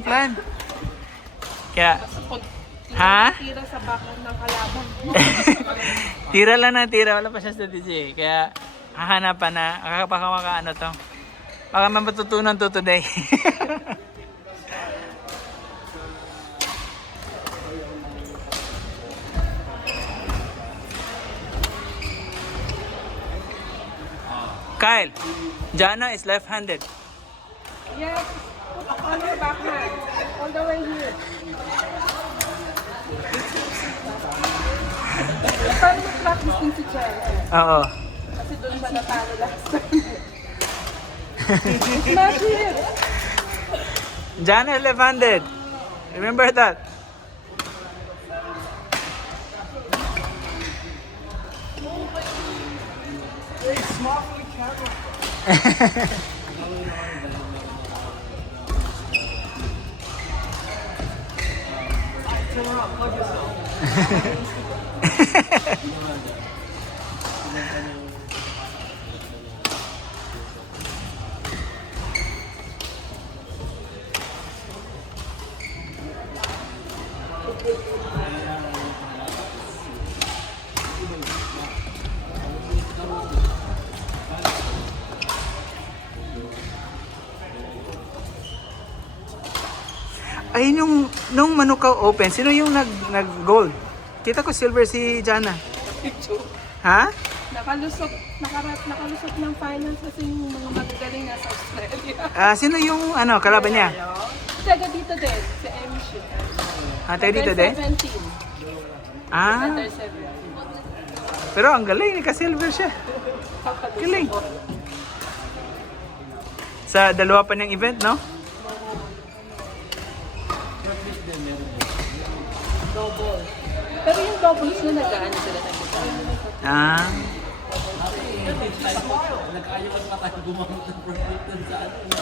Plan. Kaya, ha? Tira sa bakod ng kalaban. Tira lang na tira. Wala pa siya strategy eh. Kaya, hahanapan na. Baka makaano to. Baka matutunan to today. Kyle, Jana is left-handed. Yes, put on your backhand. All the way here. Paano mag-practice din si Chen? Oo. Kasi doon siya natalo last time. Smash it! Jana is left-handed. Remember that. Ay, nung Manukaw Open, sino yung nag-gold? Kita ko silver si Jana. Ha? Nakalusot ng finals kasi yung mga magagaling nasa Australia. Sino yung kalaban niya? Taga dito din, si MC. Taga dito din? 17. Ah, Under 17. pero ang galing, naka-silver siya. Galing. Sa dalawa pa niyang event, no? Double. Pero yung doubles na nag-ano sila nakita. Ah. Nag-ayawan pa tayo gumamit ng protection sa ano.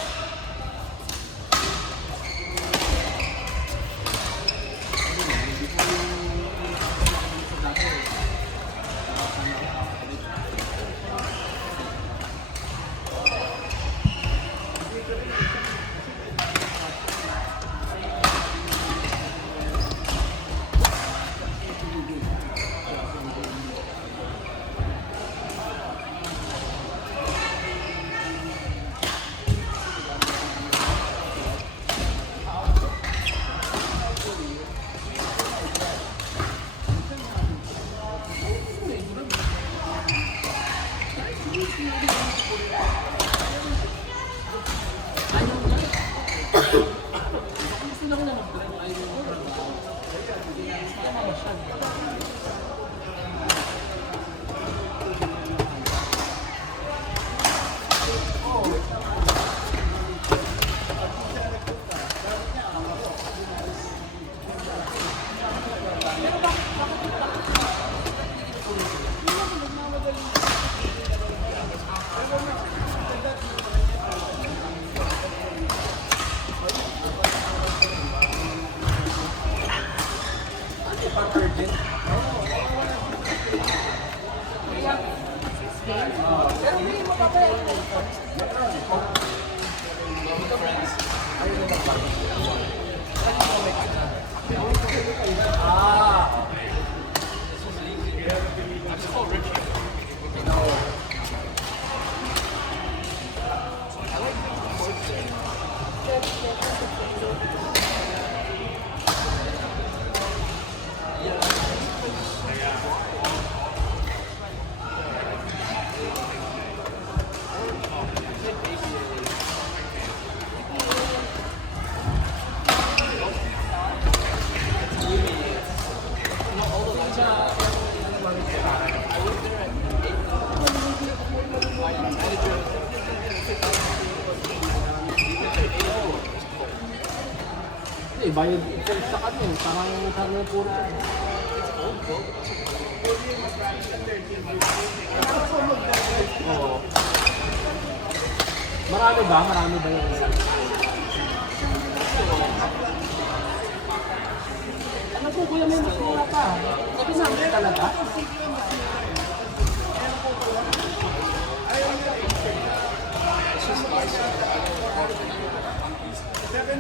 Bayad sa kanya, parang karne puro. Oo. Marami ba? Marami ba yun? Ano po kuya, may makuha pa? Sabi namin talaga? Bakit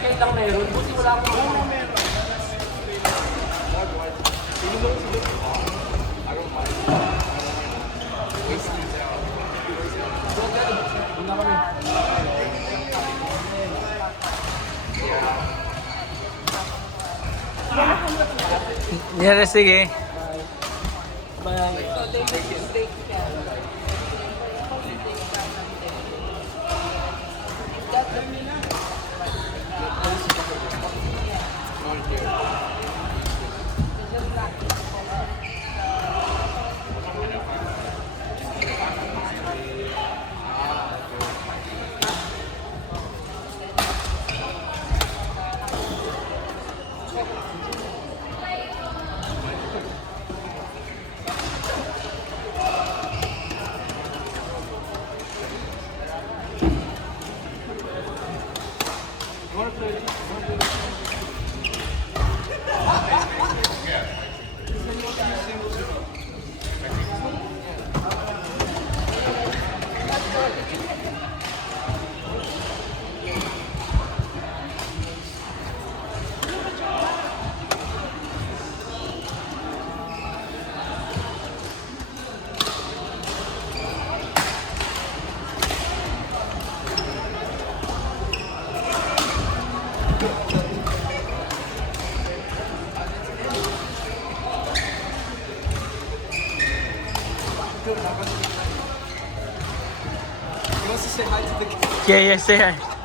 kayo lang meron? Buti wala akong Yeah, sige. Bye. Yeah, say hi.